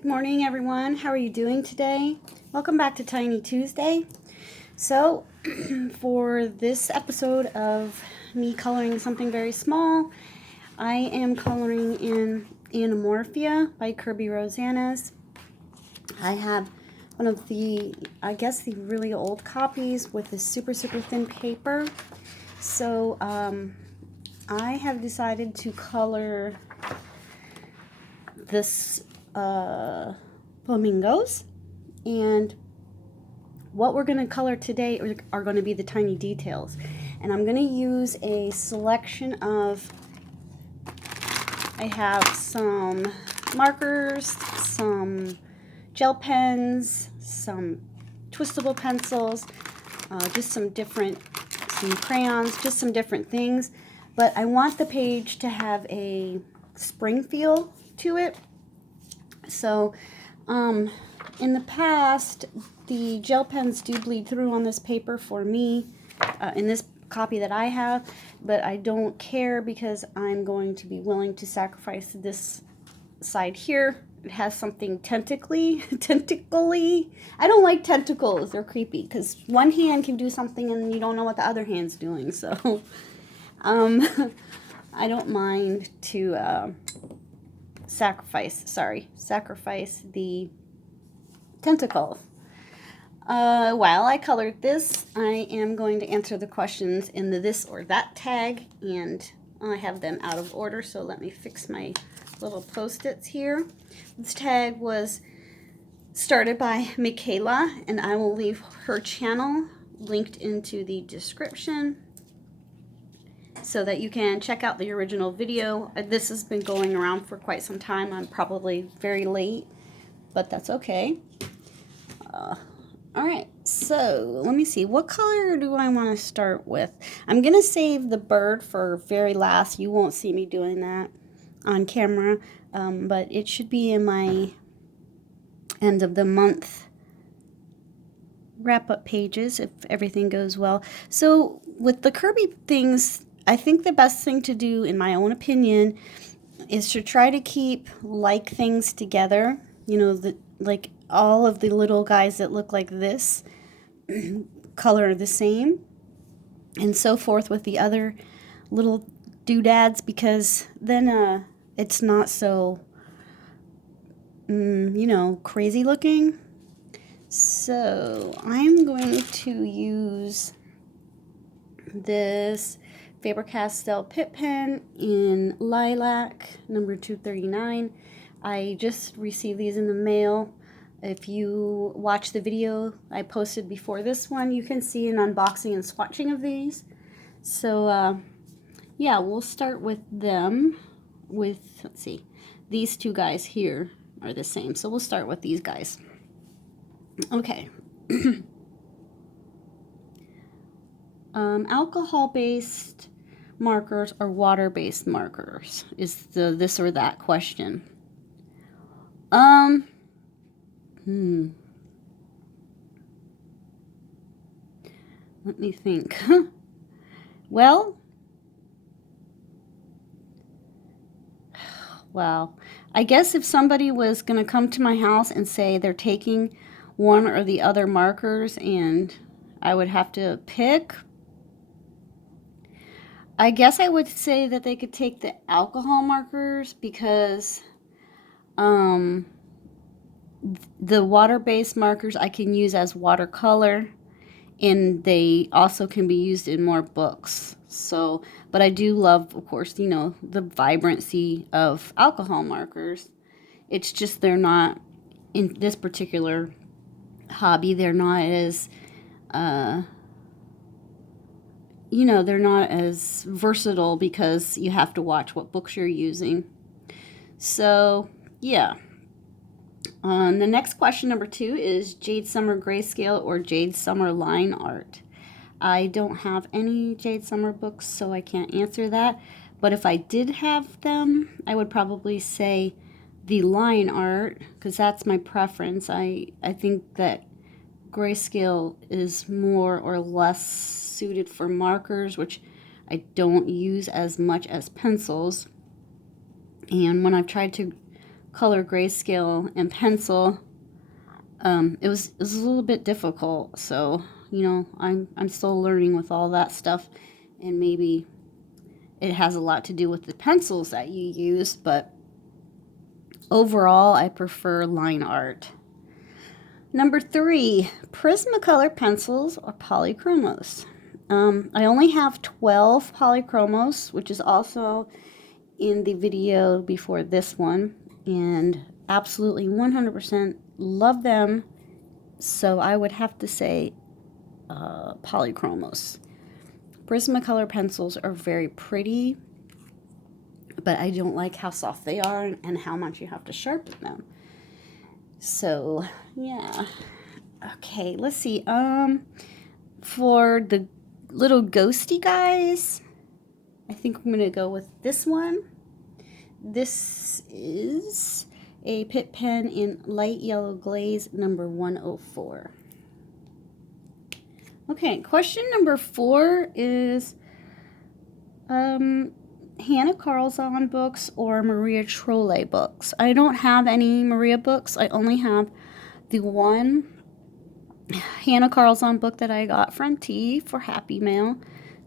Good morning, everyone. How are you doing today? Welcome back to Tiny Tuesday. So, for this episode of me coloring something very small, I am coloring in Anamorphia by Kerby Rosanes. I have one of the, I guess, the really old copies with this super thin paper. So, I have decided to color this flamingos, and what we're going to color today are going to be the tiny details, and I'm going to use a selection of, I have some markers, some gel pens, some twistable pencils, just some crayons, just some different things, but I want the page to have a spring feel to it. So in the past, the gel pens do bleed through on this paper for me in this copy that I have, but I don't care because I'm going to be willing to sacrifice this side here. It has something tentacly. I don't like tentacles. They're creepy because one hand can do something and you don't know what the other hand's doing. So I don't mind to sacrifice the tentacles. While I colored this, I am going to answer the questions in the this or that tag, and I have them out of order, so let me fix my little post-its here. This tag was started by Michaela, and I will leave her channel linked into the description so that you can check out the original video. This has been going around for quite some time. I'm probably very late, but that's okay. Alright, so let me see. What color do I want to start with? I'm going to save the bird for very last. You won't see me doing that on camera, but it should be in my end of the month wrap-up pages if everything goes well. So with the Kerby things, I think the best thing to do, in my own opinion, is to try to keep like things together. You know, like all of the little guys that look like this color the same, and so forth with the other little doodads, because then it's not so, you know, crazy looking. So I'm going to use this Faber Castell Pit Pen in Lilac, number 239. I just received these in the mail. If you watch the video I posted before this one, you can see an unboxing and swatching of these. So, yeah, we'll start with them. Let's see, these two guys here are the same. So we'll start with these guys. Okay. Alcohol-based markers or water-based markers is the this or that question. Let me think. Well, wow. I guess if somebody was going to come to my house and say they're taking one or the other markers and I would have to pick, I guess I would say that they could take the alcohol markers because the water-based markers I can use as watercolor, and they also can be used in more books. So, but I do love, of course, you know, the vibrancy of alcohol markers. It's just they're not, in this particular hobby, they're not as you know, they're not as versatile because you have to watch what books you're using. So, yeah. The next question, number 2, is Jade Summer grayscale or Jade Summer line art. I don't have any Jade Summer books, so I can't answer that. But if I did have them, I would probably say the line art, because that's my preference. I think that grayscale is more or less suited for markers, which I don't use as much as pencils. And when I've tried to color grayscale and pencil, it was a little bit difficult. So, you know, I'm still learning with all that stuff, and maybe it has a lot to do with the pencils that you use, but overall, I prefer line art. Number 3, Prismacolor pencils or Polychromos. I only have 12 Polychromos, which is also in the video before this one, and absolutely 100% love them. So I would have to say Polychromos. Prismacolor pencils are very pretty, but I don't like how soft they are and how much you have to sharpen them. So, yeah. Okay, let's see. For the little ghosty guys, I think I'm going to go with this one. This is a Pitt pen in light yellow glaze, number 104. Okay, question number 4 is Hannah Karlzon books or Maria Trolle books. I don't have any Maria books. I only have the one Hannah Karlzon book that I got from T for Happy Mail.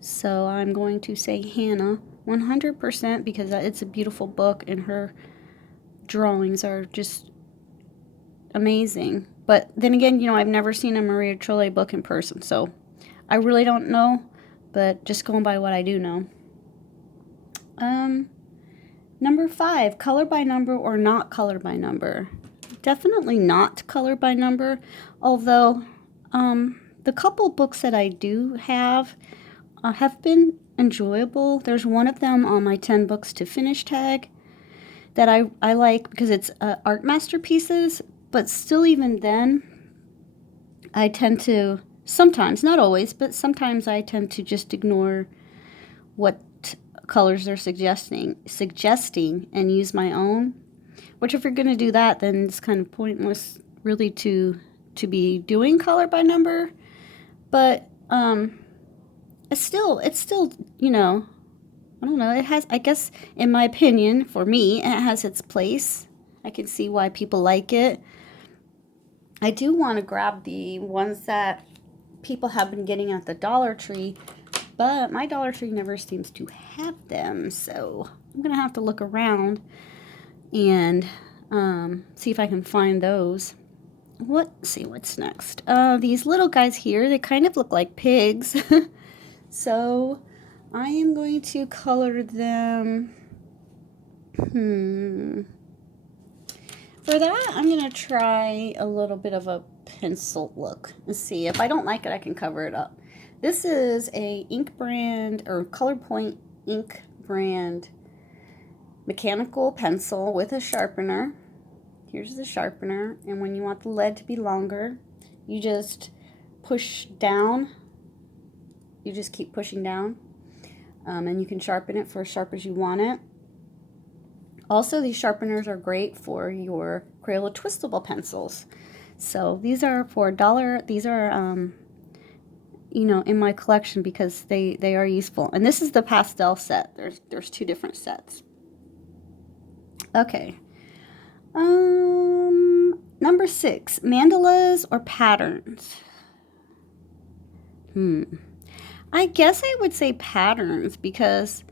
So I'm going to say Hannah 100% because it's a beautiful book and her drawings are just amazing. But then again, you know, I've never seen a Maria Trolle book in person, so I really don't know, but just going by what I do know. Number 5, color by number or not color by number. Definitely not color by number, although the couple books that I do have been enjoyable. There's one of them on my 10 books to finish tag that I like because it's art masterpieces, but still even then, I tend to, sometimes, not always, but sometimes I tend to just ignore what colors they're suggesting and use my own, which if you're going to do that, then it's kind of pointless really to be doing color by number. But it's still, you know, I don't know, it has, I guess, in my opinion, for me, it has its place. I can see why people like it. I do want to grab the ones that people have been getting at the Dollar Tree, but my Dollar Tree never seems to have them, so I'm going to have to look around and see if I can find those. Let's see what's next. These little guys here, they kind of look like pigs, so I am going to color them. For that, I'm going to try a little bit of a pencil look and see. If I don't like it, I can cover it up. This is a ink brand or Color Point ink brand mechanical pencil with a sharpener. Here's the sharpener, and when you want the lead to be longer, you just push down. You just keep pushing down, and you can sharpen it for as sharp as you want it. Also, these sharpeners are great for your Crayola twistable pencils. So these are for $1. These are, you know, in my collection because they are useful. And this is the pastel set. There's 2 different sets. Okay. Number 6, mandalas or patterns. I guess I would say patterns because,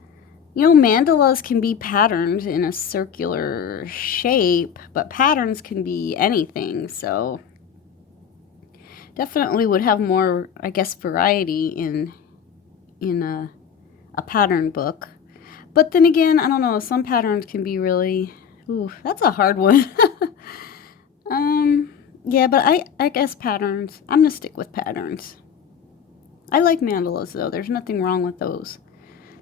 you know, mandalas can be patterns in a circular shape, but patterns can be anything, so definitely would have more, I guess, variety in a pattern book. But then again, I don't know, some patterns can be really, ooh, that's a hard one. Yeah, but I guess patterns, I'm going to stick with patterns. I like mandalas, though. There's nothing wrong with those.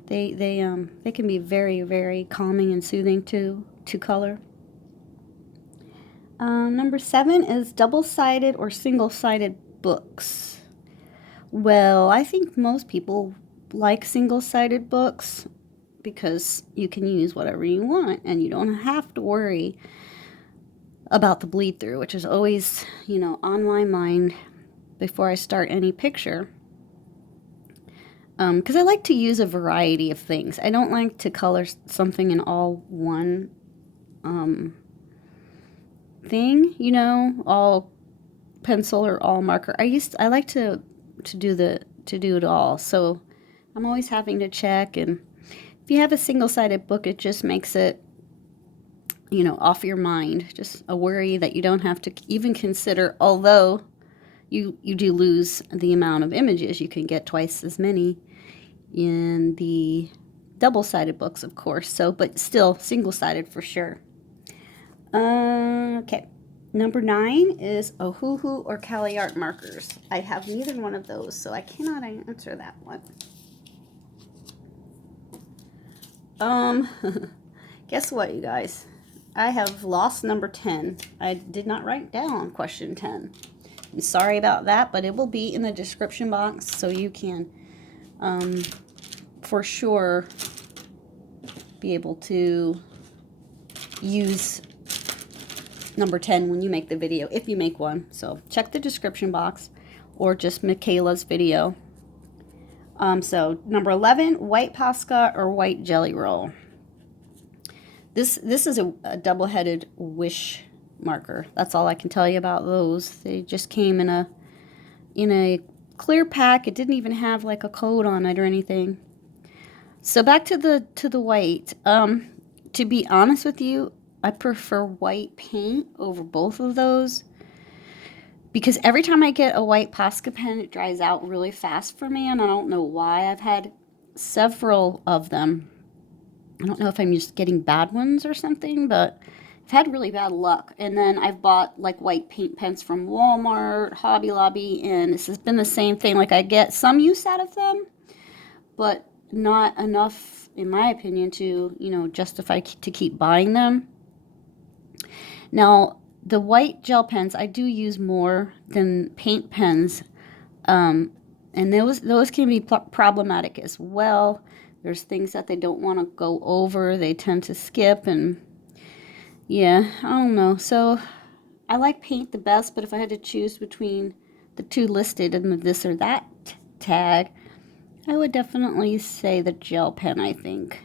They can be very, very calming and soothing to color. Number 7 is double-sided or single-sided books. Well, I think most people like single-sided books because you can use whatever you want and you don't have to worry about the bleed through, which is always, you know, on my mind before I start any picture. Because I like to use a variety of things. I don't like to color something in all one thing, you know, all pencil or all marker. I like to do it all. So I'm always having to check, and if you have a single-sided book, it just makes it, you know, off your mind. Just a worry that you don't have to even consider, although you do lose the amount of images. You can get twice as many in the double-sided books, of course. So, but still single-sided for sure. Okay. Number 9 is ohuhu or caliart markers. I have neither one of those, so I cannot answer that one. Guess what, you guys? I have lost number 10. I did not write down question 10. I'm sorry about that, but it will be in the description box, so you can, for sure, be able to use number 10 when you make the video, if you make one. So check the description box or just Michaela's video. So number 11, white Posca or white jelly roll. This is a double-headed wish marker. That's all I can tell you about those. They just came in a clear pack. It didn't even have like a code on it or anything. So back to the white. To be honest with you, I prefer white paint over both of those, because every time I get a white Posca pen, it dries out really fast for me, and I don't know why. I've had several of them. I don't know if I'm just getting bad ones or something, but I've had really bad luck. And then I've bought like white paint pens from Walmart, Hobby Lobby, and this has been the same thing. Like, I get some use out of them, but not enough, in my opinion, to, you know, justify to keep buying them. Now, the white gel pens I do use more than paint pens, and those can be problematic as well. There's things that they don't want to go over. They tend to skip, and yeah, I don't know. So I like paint the best, but if I had to choose between the two listed and the this or that tag, I would definitely say the gel pen, I think.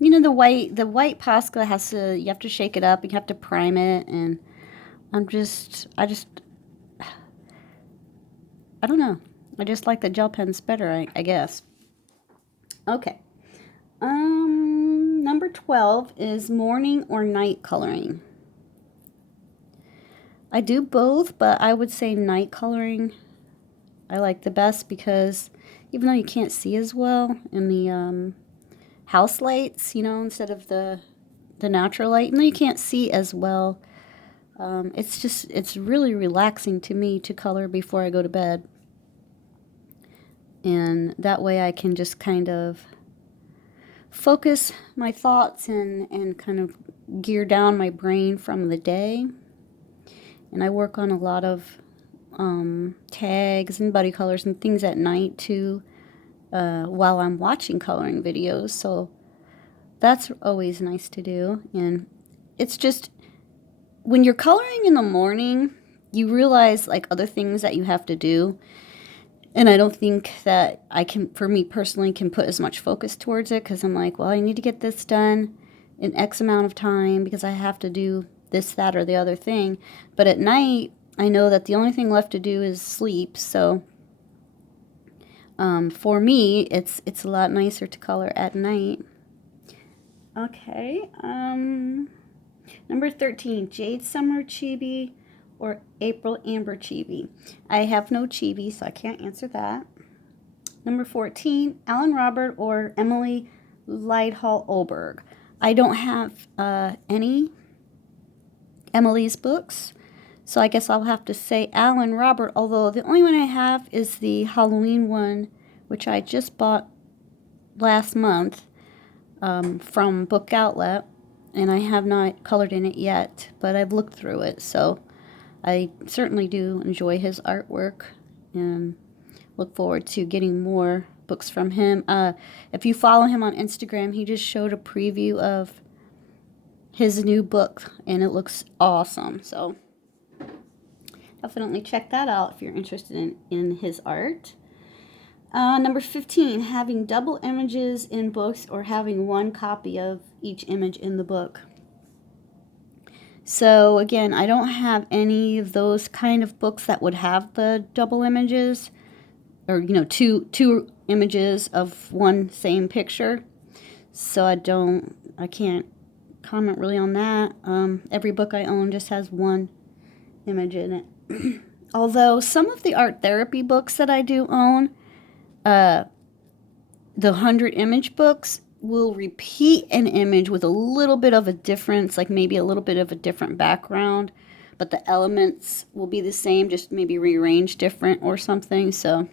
You know, the white Posca you have to shake it up, you have to prime it, and I don't know. I just like the gel pens better, I guess. Okay. Number 12 is morning or night coloring. I do both, but I would say night coloring I like the best, because even though you can't see as well in the house lights, you know, instead of the natural light, and you can't see as well, it's really relaxing to me to color before I go to bed, and that way I can just kind of focus my thoughts and kind of gear down my brain from the day. And I work on a lot of tags and buddy colors and things at night too, while I'm watching coloring videos, so that's always nice to do. And it's just, when you're coloring in the morning, you realize like other things that you have to do, and I don't think that I can, for me personally, can put as much focus towards it, because I'm like, well, I need to get this done in X amount of time because I have to do this, that, or the other thing. But at night, I know that the only thing left to do is sleep, so for me, it's a lot nicer to color at night. Okay, number 13, Jade Summer chibi or April Amber chibi. I have no chibi, so I can't answer that. Number 14, Alan Robert or Emelie Lidehall Oberg. I don't have any Emelie's books, so I guess I'll have to say Alan Robert, although the only one I have is the Halloween one, which I just bought last month from Book Outlet, and I have not colored in it yet, but I've looked through it, so I certainly do enjoy his artwork and look forward to getting more books from him. If you follow him on Instagram, he just showed a preview of his new book, and it looks awesome, so definitely check that out if you're interested in his art. Number 15, having double images in books or having one copy of each image in the book. So again, I don't have any of those kind of books that would have the double images, or you know, two images of one same picture. So I can't comment really on that. Every book I own just has one image in it. Although some of the art therapy books that I do own, the 100 image books will repeat an image with a little bit of a difference, like maybe a little bit of a different background, but the elements will be the same, just maybe rearranged different or something. So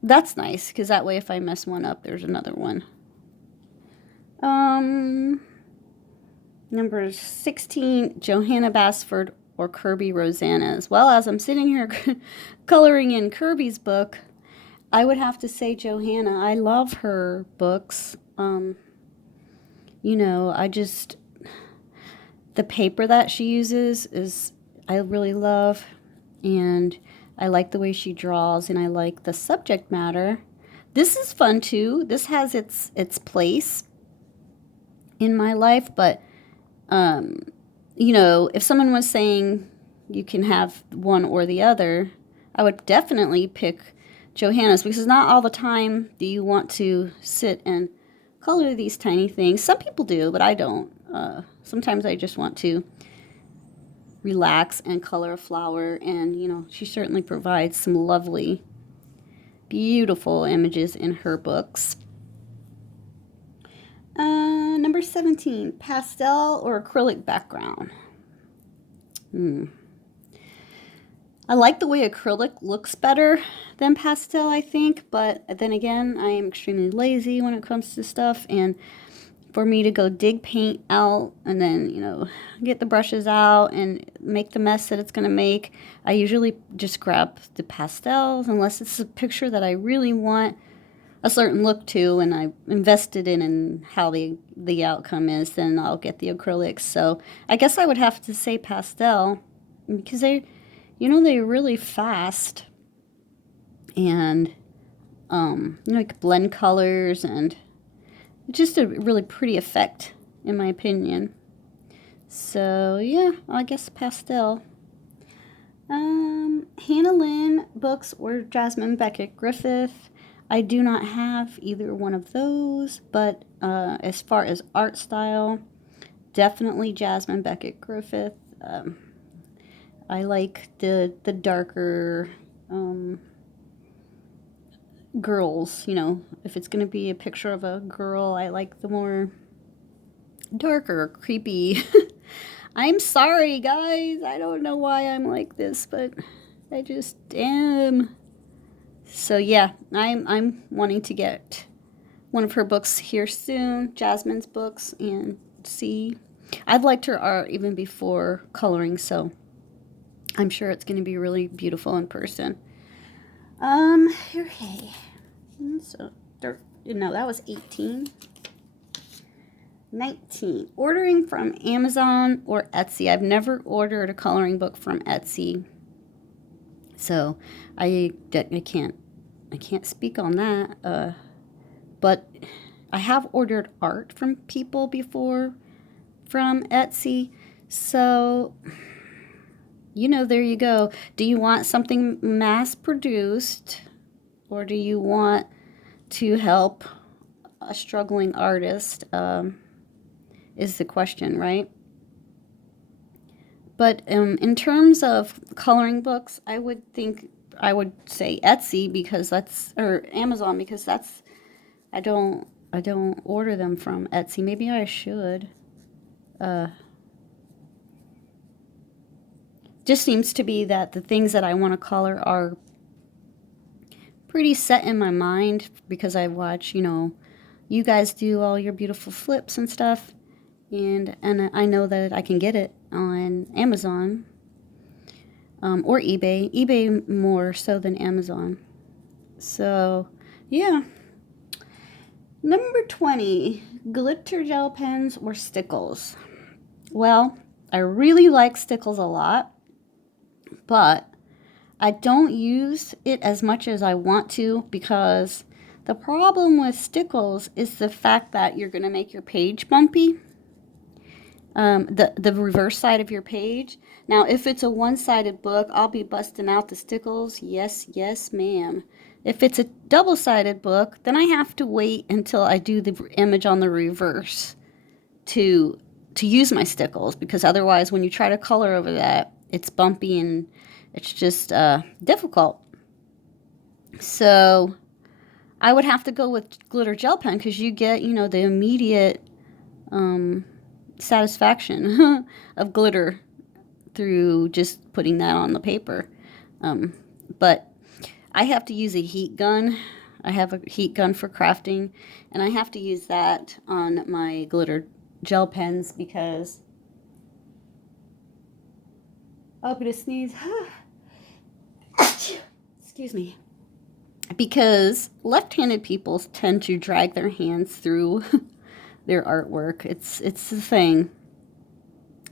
that's nice, because that way if I mess one up, there's another one. Number 16, Johanna Basford or Kerby Rosanes. Well, as I'm sitting here coloring in Kerby's book, I would have to say Johanna. I love her books. You know, the paper that she uses I really love, and I like the way she draws, and I like the subject matter. This is fun too. This has its place in my life, but you know, if someone was saying you can have one or the other, I would definitely pick Johanna's, because not all the time do you want to sit and color these tiny things. Some people do, but I don't. Sometimes I just want to relax and color a flower, and you know, she certainly provides some lovely, beautiful images in her books. Number 17, pastel or acrylic background. I like the way acrylic looks better than pastel, I think, but then again, I am extremely lazy when it comes to stuff, and for me to go dig paint out and then, you know, get the brushes out and make the mess that it's going to make, I usually just grab the pastels, unless it's a picture that I really want a certain look to and I invested in how the outcome is, then I'll get the acrylics. So I guess I would have to say pastel, because they're really fast, and you know, like blend colors, and just a really pretty effect in my opinion. So yeah, I guess pastel. Hannah Lynn books or Jasmine Beckett Griffith. I do not have either one of those, but as far as art style, definitely Jasmine Beckett Griffith. I like the darker girls, you know. If it's going to be a picture of a girl, I like the more darker, creepy. I'm sorry, guys. I don't know why I'm like this, but I just am. So yeah, I'm wanting to get one of her books here soon, Jasmine's books, and see. I've liked her art even before coloring, so I'm sure it's going to be really beautiful in person. Okay. So, no, that was 18. 19. Ordering from Amazon or Etsy. I've never ordered a coloring book from Etsy, so I can't speak on that. But I have ordered art from people before from Etsy, so you know, there you go. Do you want something mass produced, or do you want to help a struggling artist? Is the question, right? But in terms of coloring books, I would say Etsy, because or Amazon, because I don't order them from Etsy. Maybe I should. Just seems to be that the things that I want to color are pretty set in my mind, because I watch, you know, you guys do all your beautiful flips and stuff, and I know that I can get it on Amazon or eBay more so than Amazon. So yeah. Number 20, glitter gel pens or stickles. Well, I really like stickles a lot, but I don't use it as much as I want to, because the problem with stickles is the fact that you're going to make your page bumpy. the reverse side of your page. Now, if it's a one-sided book, I'll be busting out the stickles. Yes, yes, ma'am. If it's a double-sided book, then I have to wait until I do the image on the reverse to use my stickles, because otherwise when you try to color over that, it's bumpy and it's just difficult. So I would have to go with glitter gel pen, because you get, you know, the immediate satisfaction of glitter through just putting that on the paper. But I have to use a heat gun. I have a heat gun for crafting, and I have to use that on my glitter gel pens because I'm gonna sneeze. Excuse me. Because left-handed people tend to drag their hands through their artwork. It's the thing.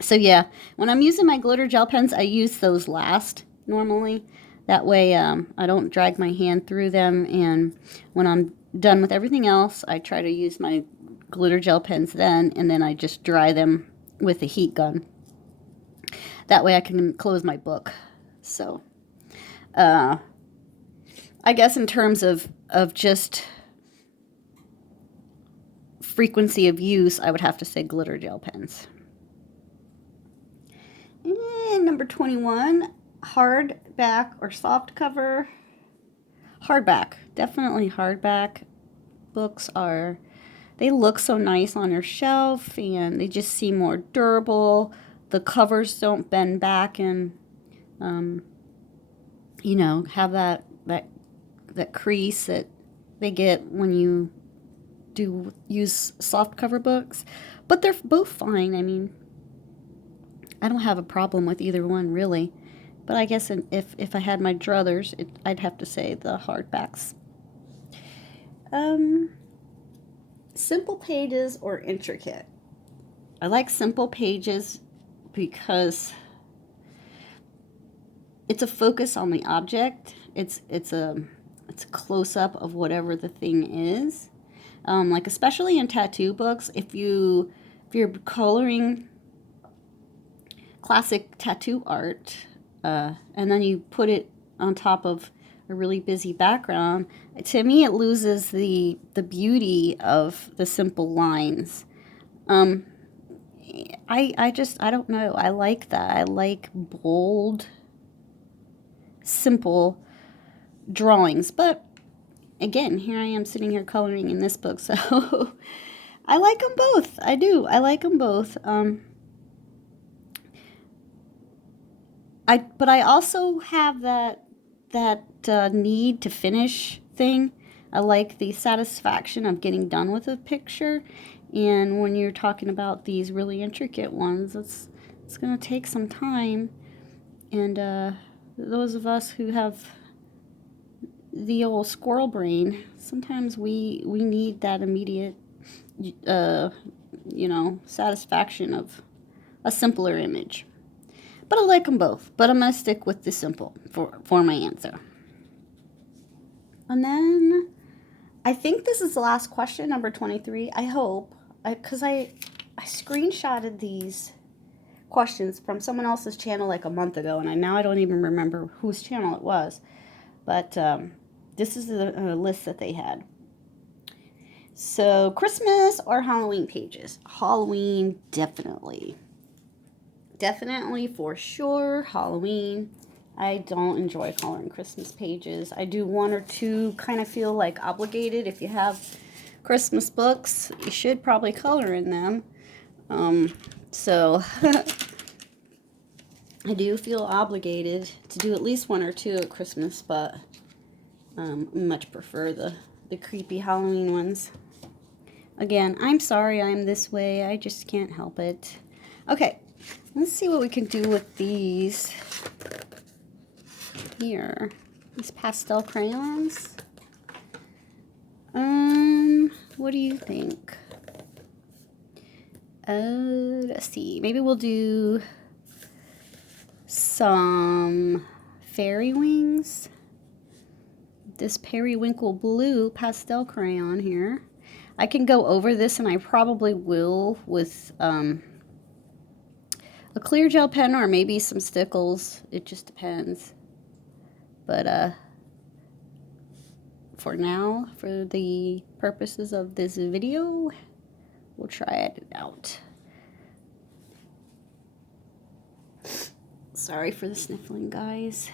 So yeah, when I'm using my glitter gel pens, I use those last normally. That way I don't drag my hand through them, and when I'm done with everything else, I try to use my glitter gel pens then, and then I just dry them with a heat gun. That way I can close my book. So I guess in terms of just frequency of use, I would have to say glitter gel pens. And number 21, hardback or soft cover. Hardback, definitely hardback. Books they look so nice on your shelf, and they just seem more durable. The covers don't bend back and, you know, have that crease that they get when you do use soft cover books. But they're both fine. I mean, I don't have a problem with either one, really. But I guess if I had my druthers, I'd have to say the hardbacks. Simple pages or intricate? I like simple pages because it's a focus on the object. It's a close-up of whatever the thing is. Like especially in tattoo books, if you're coloring classic tattoo art, and then you put it on top of a really busy background, to me it loses the beauty of the simple lines. I don't know. I like that. I like bold, simple drawings. But again, here I am sitting here coloring in this book, so I like them both. I do. I like them both. But I also have that need to finish thing. I like the satisfaction of getting done with a picture. And when you're talking about these really intricate ones, it's going to take some time. And those of us who have the old squirrel brain, sometimes we need that immediate, satisfaction of a simpler image. But I like them both. But I'm going to stick with the simple for my answer. And then I think this is the last question, number 23. I hope. Because I screenshotted these questions from someone else's channel like a month ago. And now I don't even remember whose channel it was. But this is the list that they had. So Christmas or Halloween pages? Halloween, definitely. Definitely, for sure, Halloween. I don't enjoy coloring Christmas pages. I do one or two, kind of feel like obligated. If you have Christmas books, you should probably color in them. So I do feel obligated to do at least one or two at Christmas, but much prefer the creepy Halloween ones. Again, I'm sorry I'm this way. I just can't help it. Okay. Let's see what we can do with these here. These pastel crayons. What do you think? Let's see. Maybe we'll do some fairy wings. This periwinkle blue pastel crayon here. I can go over this, and I probably will, with a clear gel pen or maybe some stickles. It just depends. But for now, for the purposes of this video, we'll try it out. Sorry for the sniffling, guys.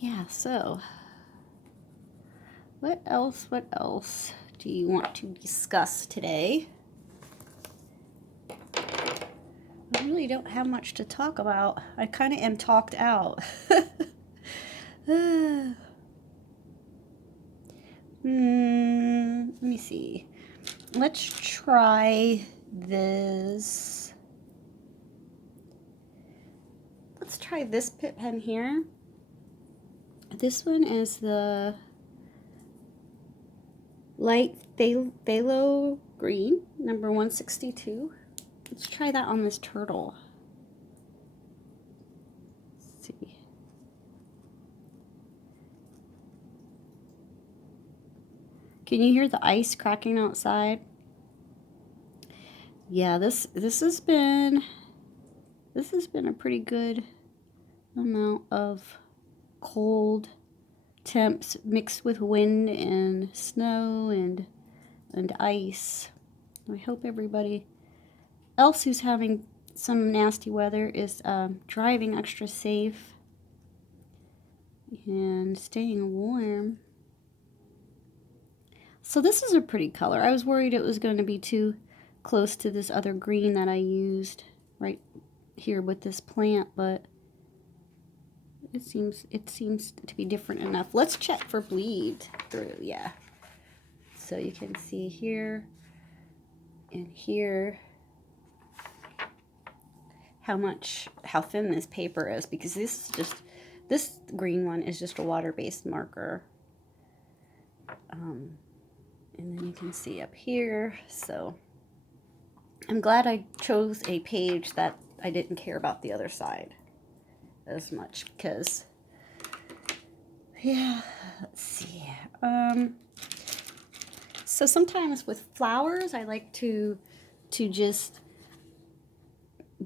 Yeah, so what else do you want to discuss today? I really don't have much to talk about. I kind of am talked out. Let me see. Let's try this. Let's try this pit pen here. This one is the light phthalo green, number 162. Let's try that on this turtle. Let's see. Can you hear the ice cracking outside? Yeah, this has been a pretty good amount of cold temps mixed with wind and snow and ice. I hope everybody else who's having some nasty weather is driving extra safe and staying warm. So this is a pretty color. I was worried it was going to be too close to this other green that I used right here with this plant, but it seems to be different enough. Let's check for bleed through. Yeah. So you can see here and here how thin this paper is, because this green one is just a water-based marker. And then you can see up here. So I'm glad I chose a page that I didn't care about the other side as much, because yeah, let's see. So sometimes with flowers I like to just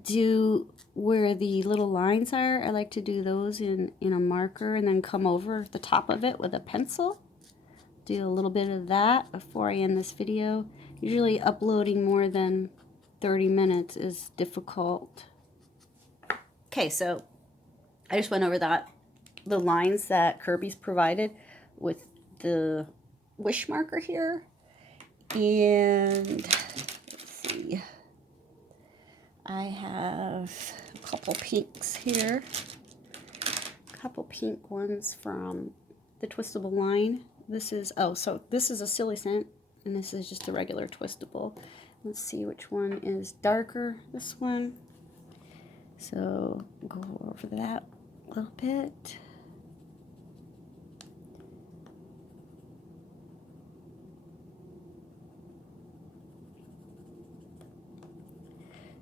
do where the little lines are. I like to do those in a marker and then come over the top of it with a pencil. Do a little bit of that before I end this video. Usually uploading more than 30 minutes is difficult. Okay, so I just went over the lines that Kerby's provided with the wish marker here. And let's see, I have a couple pinks here. A couple pink ones from the twistable line. This is, so this is a silly scent, and this is just a regular twistable. Let's see which one is darker. This one. So go over that a little bit.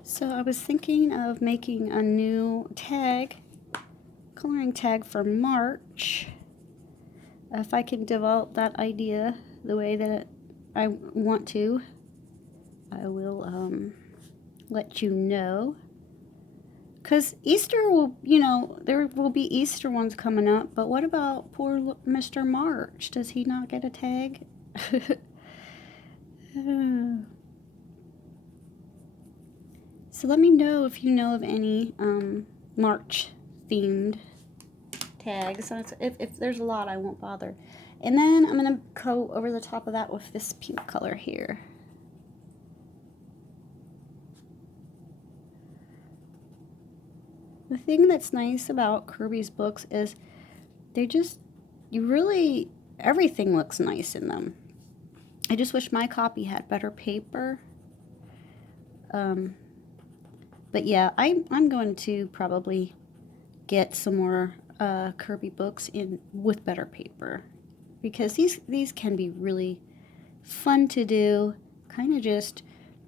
So I was thinking of making a new tag, coloring tag for March. If I can develop that idea the way that I want to, I will let you know. Because Easter will, there will be Easter ones coming up, but what about poor Mr. March? Does he not get a tag? So let me know if you know of any March themed tags. If there's a lot, I won't bother. And then I'm going to go over the top of that with this pink color here. The thing that's nice about Kerby's books is everything looks nice in them. I just wish my copy had better paper. But yeah, I'm going to probably get some more Kerby books in with better paper, because these can be really fun to do. Kind of just,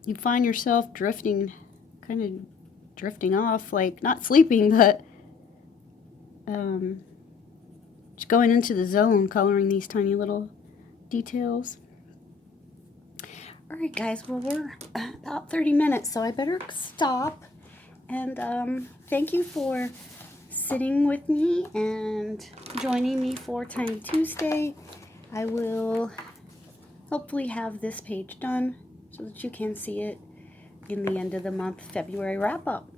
you find yourself drifting off, like not sleeping, but just going into the zone, coloring these tiny little details. All right, guys, well, we're about 30 minutes, so I better stop. And thank you for sitting with me and joining me for Tiny Tuesday. I will hopefully have this page done so that you can see it in the end of the month February wrap-up.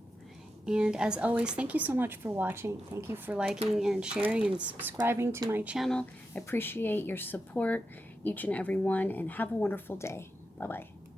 And as always, thank you so much for watching. Thank you for liking and sharing and subscribing to my channel. I appreciate your support, each and every one, and have a wonderful day. Bye-bye.